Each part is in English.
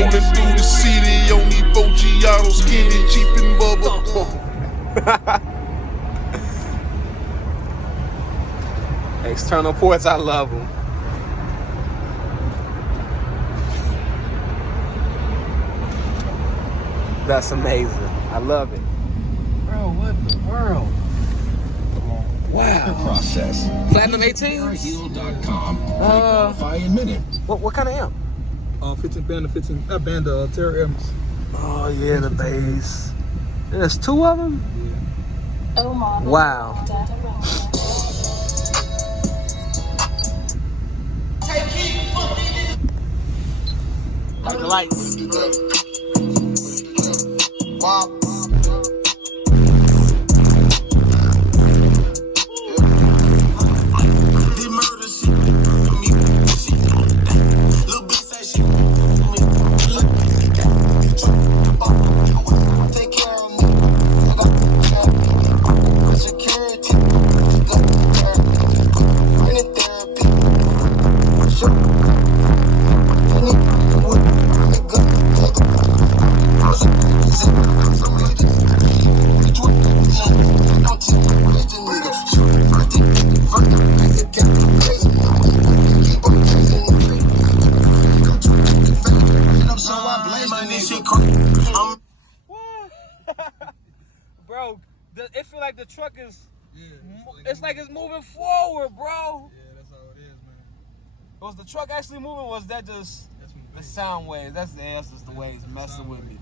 Rolling through the city on these Foggiato, skinny, cheap and bubble. External ports, I love them. That's amazing. I love it. Bro, what in the world? Wow. Process. Platinum 18's? What kind of amp? 15 band of Taramps. Oh yeah, the bass. There's two of them? Yeah. Wow. Like the lights. Wow. Bro, it feel like the truck is, it's like it's moving forward, bro. Yeah, that's how it is, man. Was the truck actually moving, or was that just the sound waves? That's the essence, the way it's messing with me.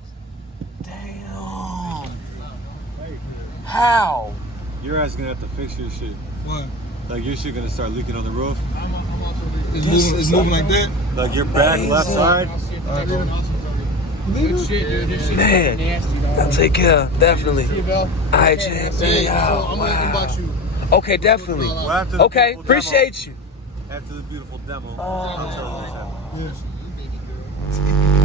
Damn. How? Your ass gonna have to fix your shit. What? Like your shit gonna start leaking on the roof. It's moving like that? Like your back left side. Good shit, dude. This shit Man, nasty, dog. I'll take care, definitely. See you, Bell. Alright, champ. I'm asking about you. Okay, definitely. Well, after the Okay, beautiful appreciate you. After the beautiful demo. Oh. I'll tell you what's happening. Yeah.